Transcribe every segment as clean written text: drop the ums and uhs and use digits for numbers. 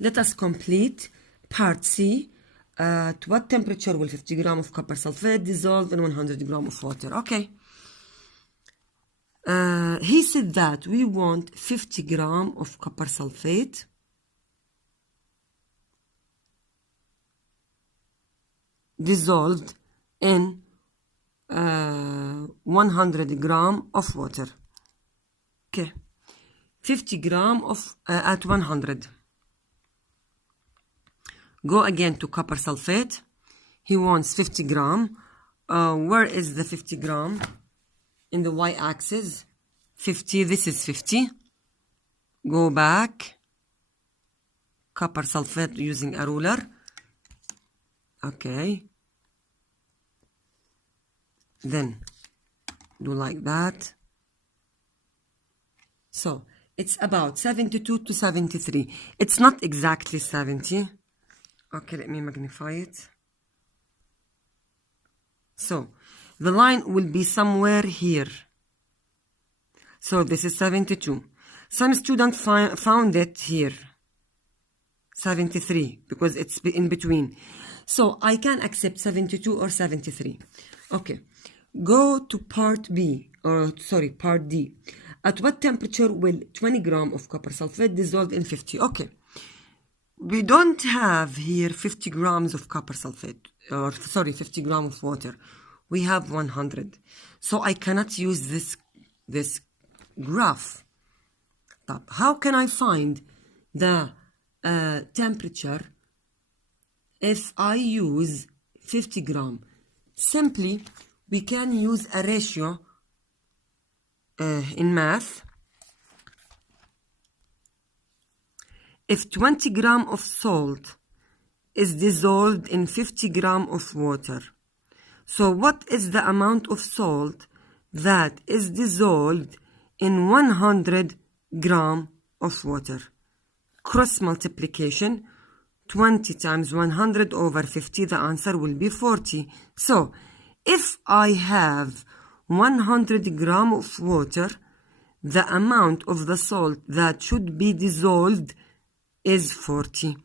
let us complete part C. At what temperature will 50 grams of copper sulfate dissolve in 100 grams of water? Okay. He said that we want 50 grams of copper sulfate dissolved in 100 grams of water. Okay. 50 grams of at 100. Go again to copper sulfate. He wants 50 grams. Where is the 50 grams? In the y-axis. 50, this is 50. Go back. Copper sulfate using a ruler. Okay. Then do like that. So it's about 72 to 73. It's not exactly 70. Okay, let me magnify it. So the line will be somewhere here. So this is 72. Some students found it here. 73, because it's in between. So I can accept 72 or 73. Okay. Go to part B, or sorry, part D. At what temperature will 20 grams of copper sulfate dissolve in 50? Okay. We don't have here 50 grams of copper sulfate, or sorry, 50 grams of water. We have 100. So I cannot use this graph. How can I find the temperature if I use 50 grams? Simply, we can use a ratio in math. If 20 grams of salt is dissolved in 50 grams of water, so what is the amount of salt that is dissolved in 100 grams of water? Cross multiplication, 20 times 100 over 50, the answer will be 40. So, if I have 100 grams of water, the amount of the salt that should be dissolved is 40.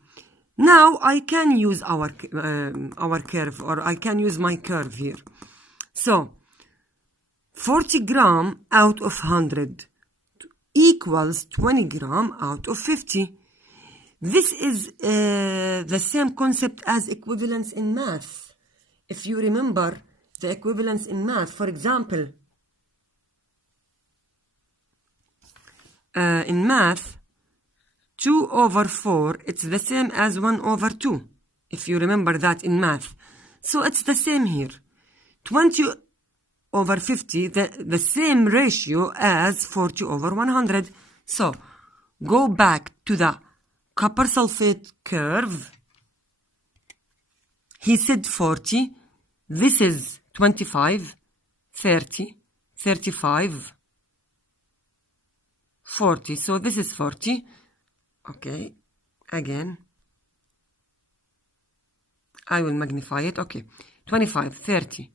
Now I can use our curve, or I can use my curve here. So 40 grams out of 100 equals 20 grams out of 50. This is the same concept as equivalence in math. If you remember the equivalence in math, for example, in math, 2 over 4, it's the same as 1 over 2, if you remember that in math. So it's the same here. 20 over 50, the same ratio as 40 over 100. So go back to the copper sulfate curve. He said 40. This is 25, 30, 35, 40. So this is 40. Okay, again, I will magnify it. Okay, 25, 30,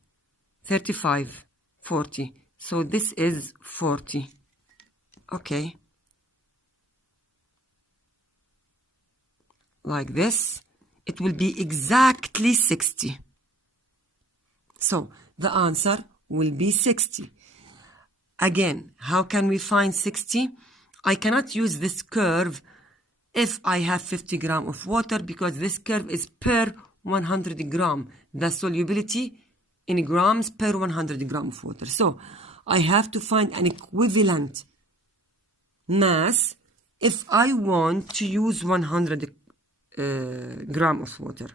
35, 40. So this is 40. Okay. Like this, it will be exactly 60. So the answer will be 60. Again, how can we find 60? I cannot use this curve if I have 50 grams of water, because this curve is per 100 grams. The solubility in grams per 100 grams of water. So I have to find an equivalent mass if I want to use 100 grams of water.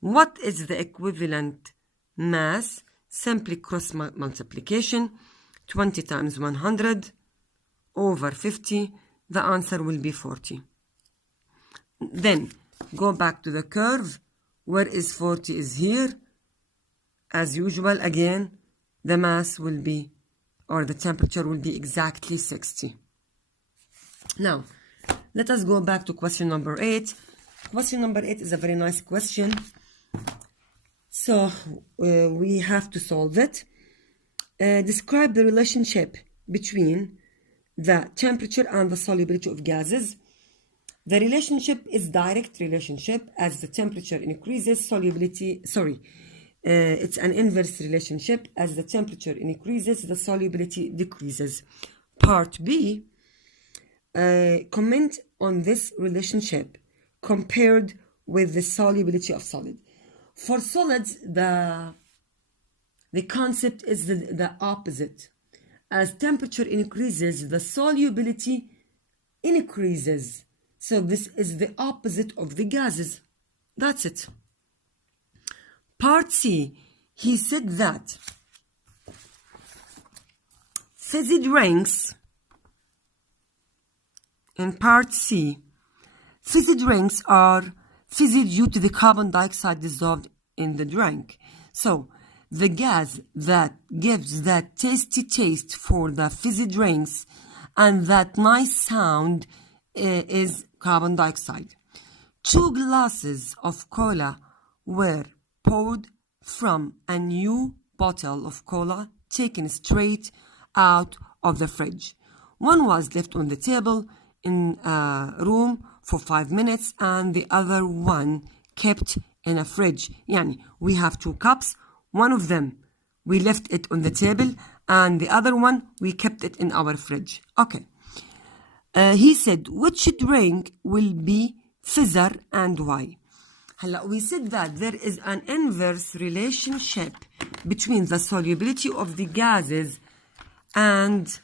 What is the equivalent mass? Simply cross multiplication. 20 times 100 over 50. The answer will be 40. Then go back to the curve. Where is 40 is here. As usual, again, the mass will be, or the temperature will be exactly 60. Now, let us go back to question number 8. Question number 8 is a very nice question. So, we have to solve it. Describe the relationship between the temperature and the solubility of gases. The relationship is direct relationship. As the temperature increases, solubility, it's an inverse relationship. As the temperature increases, the solubility decreases. Part B, comment on this relationship compared with the solubility of solid. For solids, the concept is the opposite. As temperature increases, the solubility increases. So this is the opposite of the gases. That's it. Part C, he said that fizzy drinks, in part C, fizzy drinks are fizzy due to the carbon dioxide dissolved in the drink. So the gas that gives that tasty taste for the fizzy drinks and that nice sound is carbon dioxide. 2 glasses of cola were poured from a new bottle of cola taken straight out of the fridge. One was left on the table in a room for 5 minutes and the other one kept in a fridge. Yani, we have 2 cups. One of them we left it on the table and the other one we kept it in our fridge. Okay. He said, which drink will be fizzer and why? We said that there is an inverse relationship between the solubility of the gases and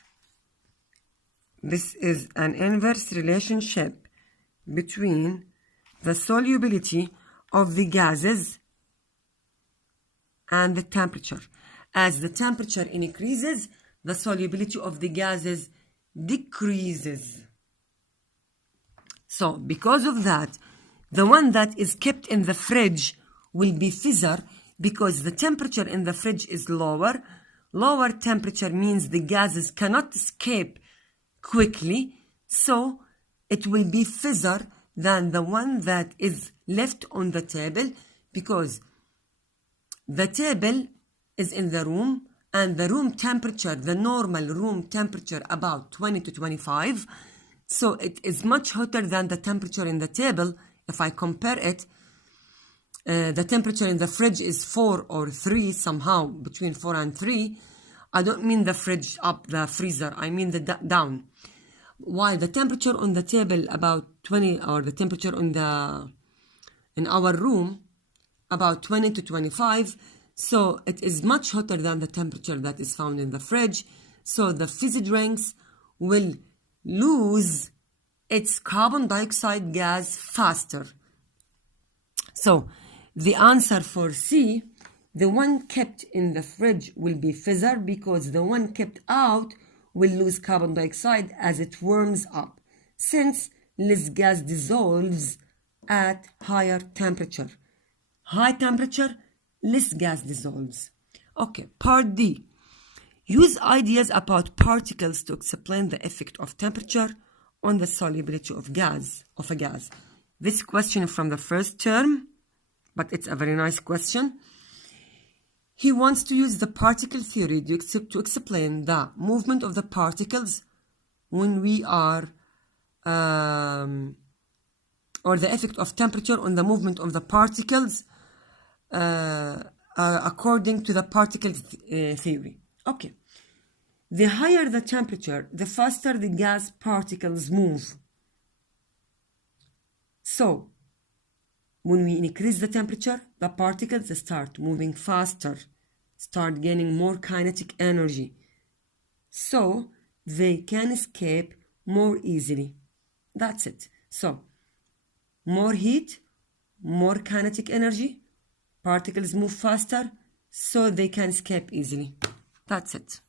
this is an inverse relationship between the solubility of the gases and the temperature. As the temperature increases, the solubility of the gases decreases. So because of that, the one that is kept in the fridge will be fizzer because the temperature in the fridge is lower. Lower temperature means the gases cannot escape quickly, so it will be fizzer than the one that is left on the table because the table is in the room and the room temperature, the normal room temperature about 20 to 25, so it is much hotter than the temperature in the table. If I compare it, the temperature in the fridge is 4 or 3, somehow between 4 and 3. I don't mean the fridge up, the freezer, I mean the down. While the temperature on the table about 20, or the temperature in our room about 20 to 25, so it is much hotter than the temperature that is found in the fridge. So the fizzy drinks will lose its carbon dioxide gas faster. So the answer for C, the one kept in the fridge will be fizzer because the one kept out will lose carbon dioxide as it warms up, since less gas dissolves at higher temperature. High temperature, less gas dissolves. Okay, part D. Use ideas about particles to explain the effect of temperature on the solubility of a gas. This question from the first term, but it's a very nice question. He wants to use the particle theory to explain the movement of the particles when we are, or the effect of temperature on the movement of the particles according to the particle theory. Okay. The higher the temperature, the faster the gas particles move. So, when we increase the temperature, the particles start moving faster, start gaining more kinetic energy. So, they can escape more easily. That's it. So, more heat, more kinetic energy, particles move faster, so they can escape easily. That's it.